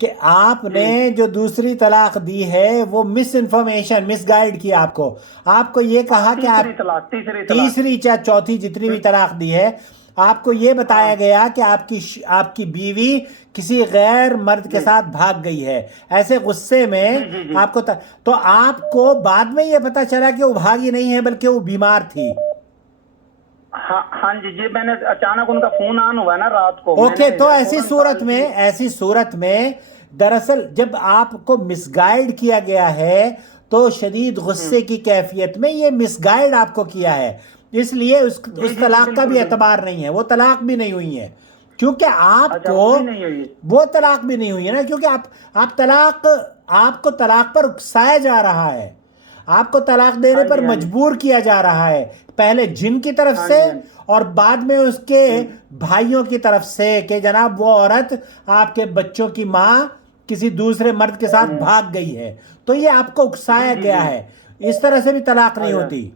کہ آپ نے جو دوسری طلاق دی ہے وہ مس انفارمیشن، مس گائیڈ کیا آپ کو یہ کہا کہ آپ تیسری طلاق تیسری یا چوتھی جتنی بھی طلاق دی ہے، آپ کو یہ بتایا گیا کہ آپ کی بیوی کسی غیر مرد کے ساتھ بھاگ گئی ہے، ایسے غصے میں آپ کو تو آپ کو بعد میں یہ پتا چلا کہ وہ بھاگی نہیں ہے بلکہ وہ بیمار تھی۔ ہاں جی میں نے اچانک ان کا فون آن ہوا نا رات کو، اوکے، تو ایسی صورت میں دراصل جب آپ کو مس گائیڈ کیا گیا ہے تو شدید غصے کی کیفیت میں یہ مس گائیڈ آپ کو کیا ہے، اس لیے اس طلاق کا بھی اعتبار نہیں ہے، وہ طلاق بھی نہیں ہوئی ہے، کیونکہ آپ کو وہ طلاق بھی نہیں ہوئی ہے نا، کیونکہ آپ کو طلاق پر اکسایا جا رہا ہے، آپ کو طلاق دینے پر مجبور کیا جا رہا ہے، پہلے جن کی طرف سے اور بعد میں اس کے بھائیوں کی طرف سے کہ جناب وہ عورت آپ کے بچوں کی ماں کسی دوسرے مرد کے ساتھ بھاگ گئی ہے، تو یہ آپ کو اکسایا گیا ہے، اس طرح سے بھی طلاق نہیں ہوتی۔